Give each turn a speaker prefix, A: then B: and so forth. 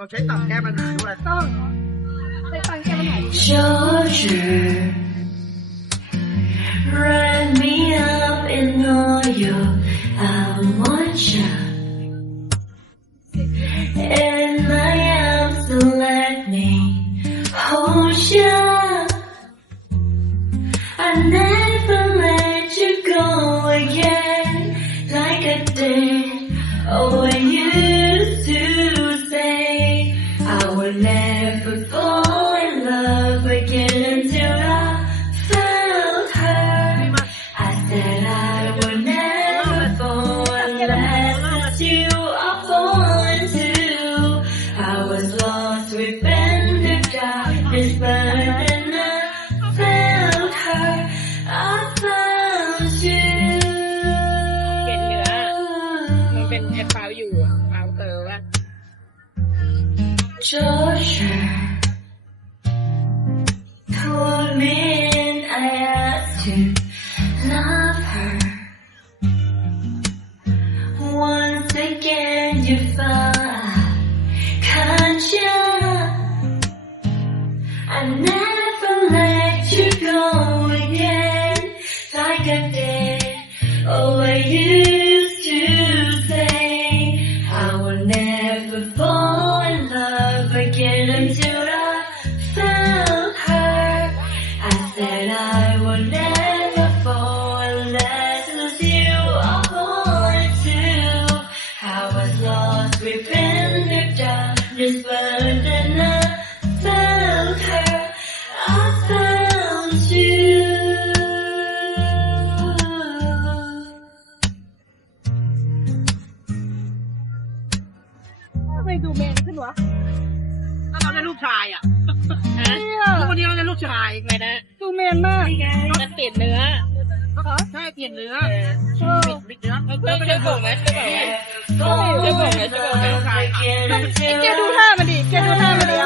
A: เราใช้ตับแก้ปัญหาด้วย
B: ต้องไปฟังแก้ปัญหาดู
C: Georgia, wrap me up in all your I want you in my arms and let me hold you. I never never fall in love again until I felt her. I said I would never fall unless you are falling too. I was lost within the darkness, but then I felt her. I found you.
B: เก็นเนื้อ มันเป็นแอปเปาอยู่
C: Georgia told me I had to love her. Once again you found conscious. I never let you go again like I did. Oh, I used to say I will never fall lost within the darkness, but then I felt her. I found you.
B: ทำไมดูแมนขึ้นวะ
A: ถ้าเราได้ลูกชายอะ
B: เนี่ย
A: ทุกวันนี้เราได้ลูกชาย
B: ไงนะดูแมนมากมันเปลี่ยนเนื้อ
A: ใช่เปลี่ยนเนื้อ
B: เออ
A: เออบิดเนื้อ
B: เออเคยบอกไหมเคยบอกไหม จะบอกไงจะบอกไงแกดูท่ามันดิแกดูท่ามันดิ